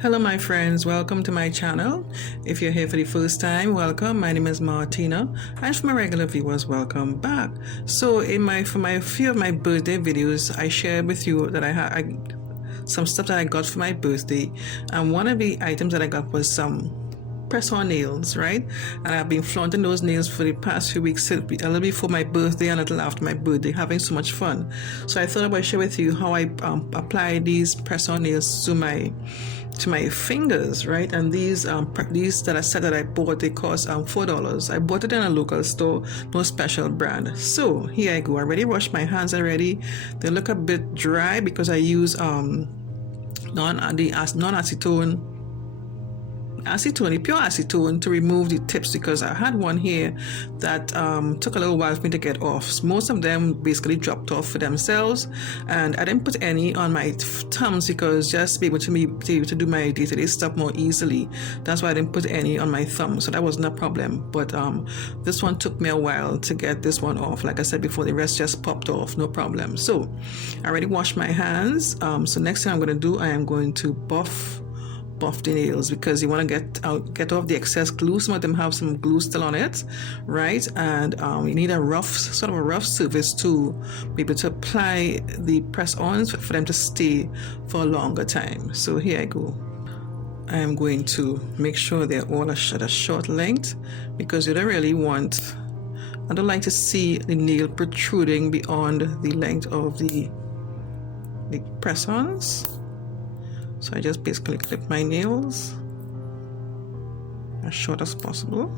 Hello my friends, welcome to my channel. If you're here for the first time, welcome. My name is Martina, and for my regular viewers, welcome back. So for my few of my birthday videos, I shared with you that I had some stuff that I got for my birthday, and one of the items that I got was some press-on nails, right? And I've been flaunting those nails for the past few weeks, a little before my birthday and a little after my birthday, having so much fun. So I thought I would share with you how I apply these press-on nails to my fingers, right? And these that I said that I bought, they cost $4. I bought it in a local store, no special brand. So here I go. I already washed my hands already. They look a bit dry because I use pure acetone to remove the tips, because I had one here that took a little while for me to get off. Most of them basically dropped off for themselves, and I didn't put any on my thumbs because just to be able to do my day-to-day stuff more easily. That's why I didn't put any on my thumb, so that wasn't a problem. But this one took me a while to get this one off. Like I said before, the rest just popped off, no problem. So I already washed my hands. So next thing I'm going to do, I am going to buff the nails, because you want to get off the excess glue. Some of them have some glue still on it, right? And you need a rough surface to be able to apply the press-ons for them to stay for a longer time. So here I go. I am going to make sure they're all at a short length, because you don't really want, I don't like to see the nail protruding beyond the length of the press-ons. So I just basically clip my nails as short as possible.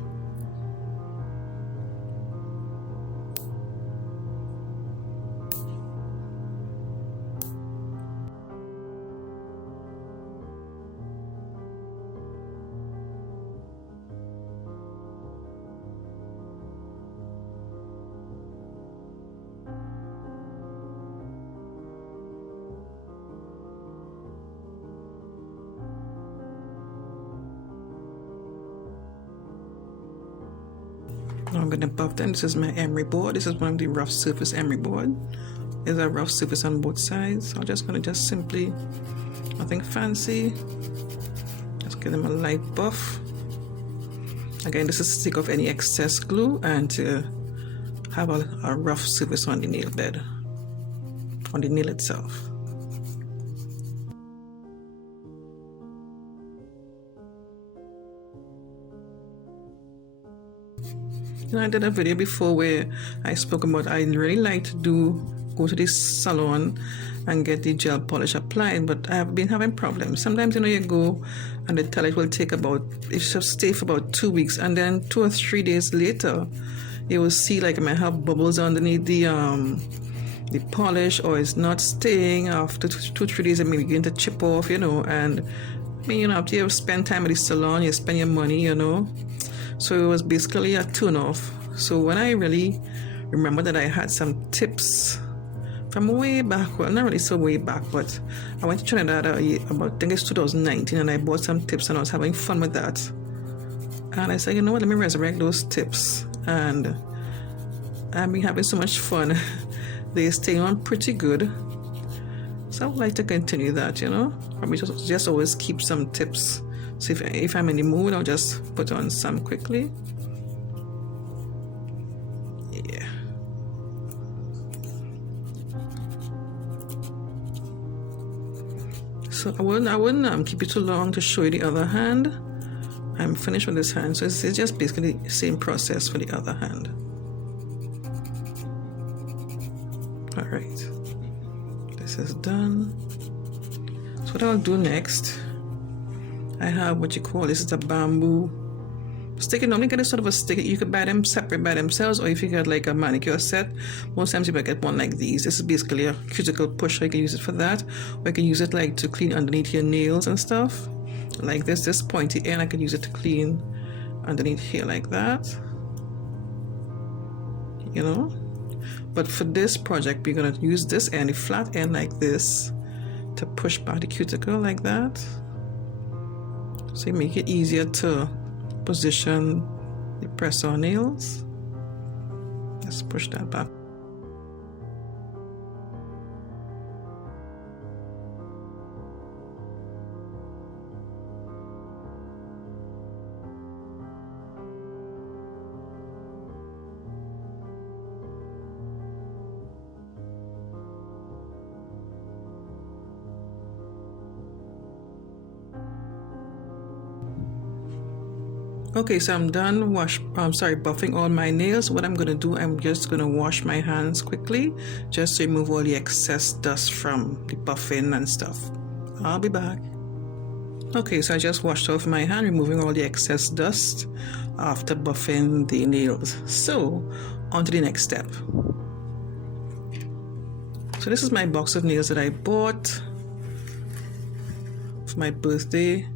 Now I'm going to buff them. This is my emery board. This is one of the rough surface emery board. There's a rough surface on both sides. So I'm just going to simply, nothing fancy, just give them a light buff. Again, this is to take off any excess glue and to have a rough surface on the nail bed, on the nail itself. I did a video before where I spoke about I really like to go to this salon and get the gel polish applied, but I have been having problems. Sometimes you go and they tell it will take it should stay for about 2 weeks, and then 2 or 3 days later you will see like it might have bubbles underneath the polish, or it's not staying. After 2 or 3 days it may begin to chip off, and I mean, after you spend time at the salon, you spend your money, So it was basically a turn-off. So when I really remember that I had some tips from way back, well, not really so way back, but I went to Trinidad about, I think it's 2019, and I bought some tips and I was having fun with that. And I said, you know what, let me resurrect those tips. And I've been having so much fun. They stay on pretty good. So I would like to continue that, Probably just always keep some tips. So if I'm in the mood, I'll just put on some quickly. Yeah. So I wouldn't keep it too long to show you the other hand. I'm finished with this hand, so it's just basically the same process for the other hand. All right, this is done. So what I'll do next, I have this is a bamboo stick. You normally get a sort of a stick. You could buy them separate by themselves, or if you get like a manicure set, most times you might get one like these. This is basically a cuticle pusher. You can use it for that, or you can use it like to clean underneath your nails and stuff. Like this pointy end, I can use it to clean underneath here like that. But for this project, we're gonna use this end, the flat end like this, to push back the cuticle like that. So you make it easier to position the press-on nails. Let's push that back. Okay, so I'm done buffing all my nails. What I'm gonna do, I'm just gonna wash my hands quickly, just to remove all the excess dust from the buffing and stuff. I'll be back. Okay, so I just washed off my hand, removing all the excess dust after buffing the nails. So, on to the next step. So this is my box of nails that I bought for my birthday.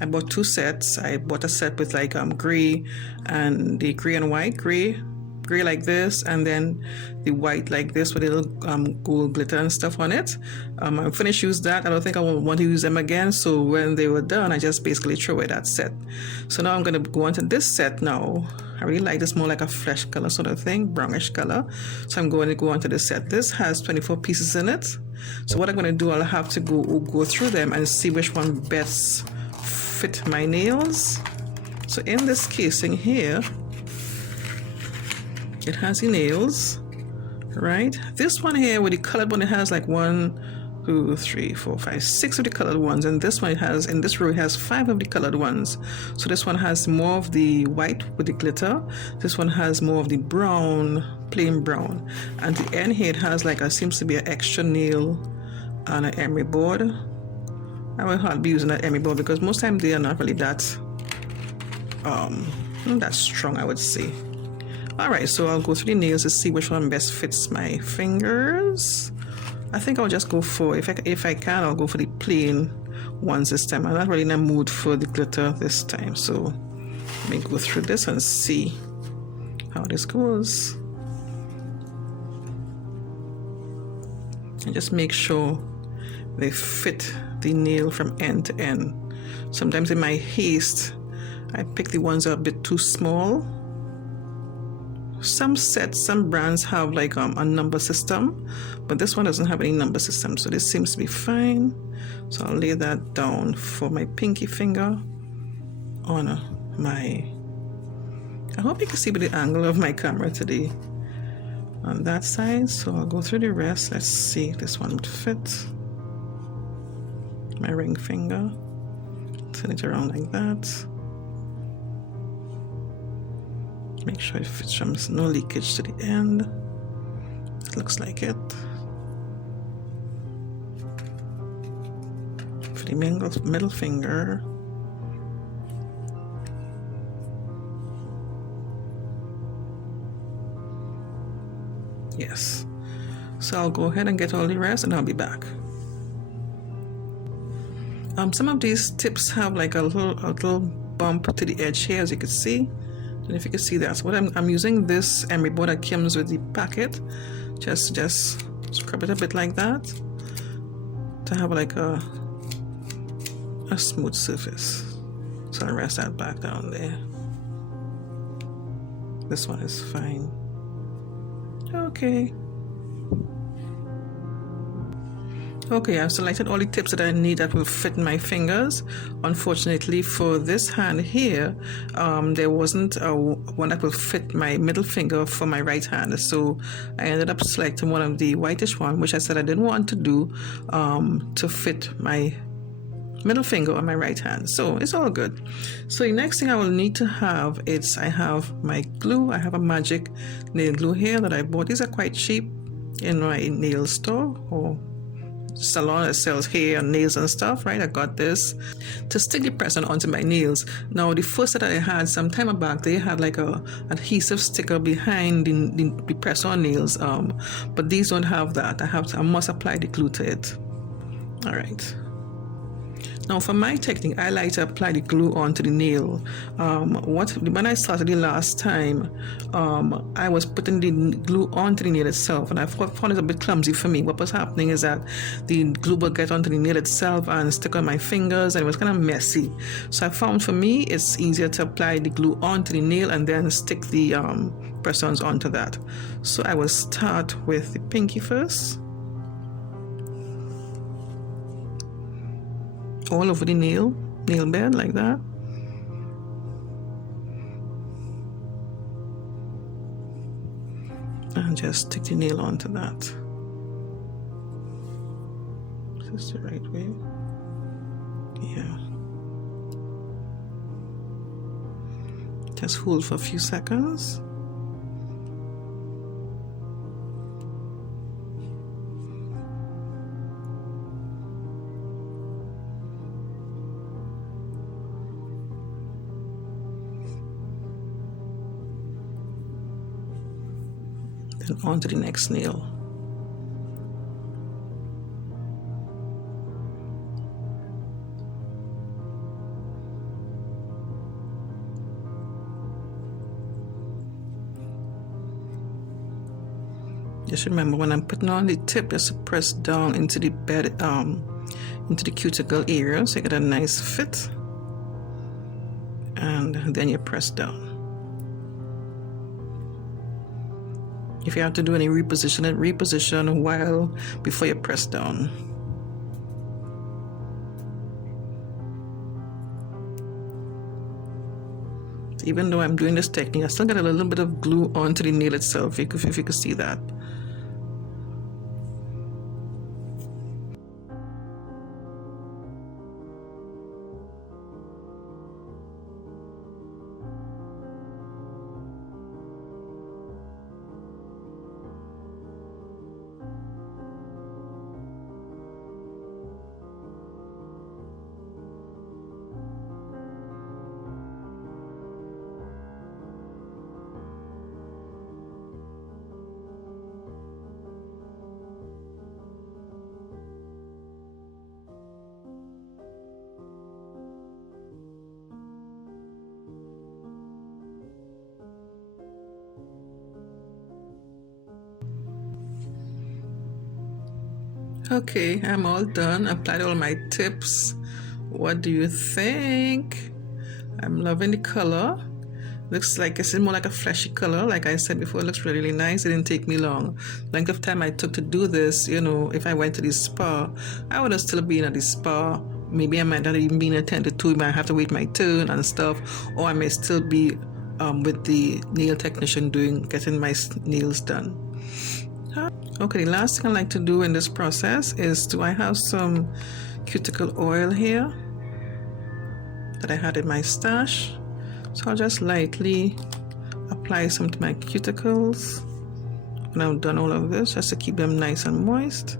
I bought 2 sets. I bought a set with like gray and the gray and white, gray like this, and then the white like this with a little gold glitter and stuff on it. I finished use that. I don't think I will want to use them again, so when they were done, I just basically threw away that set. So now I'm going to go on to this set now. I really like this, more like a flesh color sort of thing, brownish color. So I'm going to go on to this set. This has 24 pieces in it. So what I'm going to do, I'll have to go through them and see which one best fit my nails. So in this casing here, it has the nails, right? This one here with the colored one, it has like 1, 2, 3, 4, 5, 6 of the colored ones, and this one, it has, in this row, it has 5 of the colored ones. So this one has more of the white with the glitter. This one has more of the brown, plain brown. And the end here, it has like seems to be an extra nail and an emery board. I will hardly be using that emery board because most times they are not really that strong, I would say. Alright, so I'll go through the nails to see which one best fits my fingers. I think I'll just go for, if I can, I'll go for the plain ones this time. I'm not really in a mood for the glitter this time, so let me go through this and see how this goes. And just make sure they fit the nail from end to end. Sometimes in my haste, I pick the ones that are a bit too small. Some sets, some brands have like a number system, but this one doesn't have any number system, so this seems to be fine. So I'll lay that down for my pinky finger on my, I hope you can see with the angle of my camera today on that side. So I'll go through the rest. Let's see if this one would fit. My ring finger, turn it around like that. Make sure it fits from no leakage to the end. It looks like it. For the middle finger. Yes. So I'll go ahead and get all the rest and I'll be back. Some of these tips have like a little bump to the edge here, as you can see. And if you can see that, so what I'm using this emery board that comes with the packet, just scrub it a bit like that to have like a smooth surface. So I'll rest that back down there. This one is fine. Okay. Okay, I've selected all the tips that I need that will fit my fingers. Unfortunately for this hand here, there wasn't one that will fit my middle finger for my right hand. So I ended up selecting one of the whitish one, which I said I didn't want to do to fit my middle finger on my right hand. So it's all good. So the next thing I will need to have is I have my glue. I have a magic nail glue here that I bought. These are quite cheap in my nail store or salon that sells hair and nails and stuff, right? I got this to stick the press-on onto my nails. Now the first that I had some time back, they had like a adhesive sticker behind the press-on nails, but these don't have that. I must apply the glue to it. All right. Now for my technique, I like to apply the glue onto the nail. When I started the last time, I was putting the glue onto the nail itself, and I found it a bit clumsy for me. What was happening is that the glue would get onto the nail itself and stick on my fingers, and it was kind of messy. So I found for me, it's easier to apply the glue onto the nail and then stick the press-ons onto that. So I will start with the pinky first. All over the nail bed like that. And just stick the nail onto that. Is this the right way? Yeah. Just hold for a few seconds. Then on to the next nail. Just remember, when I'm putting on the tip, just press down into the bed, into the cuticle area, so you get a nice fit, and then you press down. If you have to do any reposition while before you press down. Even though I'm doing this technique, I still got a little bit of glue onto the nail itself, if you could see that. Okay, I'm all done. Applied all my tips. What do you think? I'm loving the color. Looks like it's more like a fleshy color. Like I said before, it looks really, really nice. It didn't take me long. Length of time I took to do this, you know, if I went to the spa, I would have still been at the spa. Maybe I might not even been attended to. I might have to wait my turn and stuff. Or I may still be with the nail technician getting my nails done. Okay, the last thing I like to do in this process is I have some cuticle oil here that I had in my stash. So I'll just lightly apply some to my cuticles when I've done all of this, just to keep them nice and moist.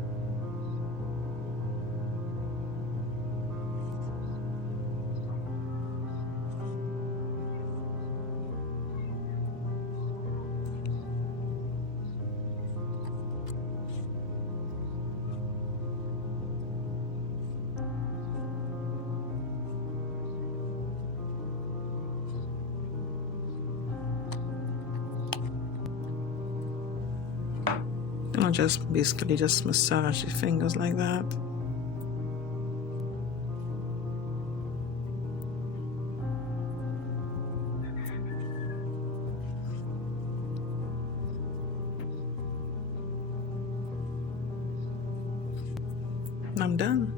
I'll just basically just massage the fingers like that. I'm done.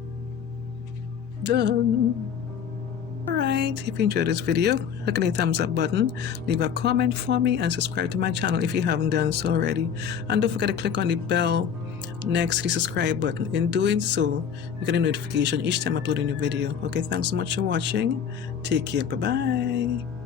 Alright, if you enjoyed this video, click on the thumbs up button, leave a comment for me, and subscribe to my channel if you haven't done so already. And don't forget to click on the bell next to the subscribe button. In doing so, you get a notification each time I upload a new video. Okay, thanks so much for watching. Take care. Bye-bye.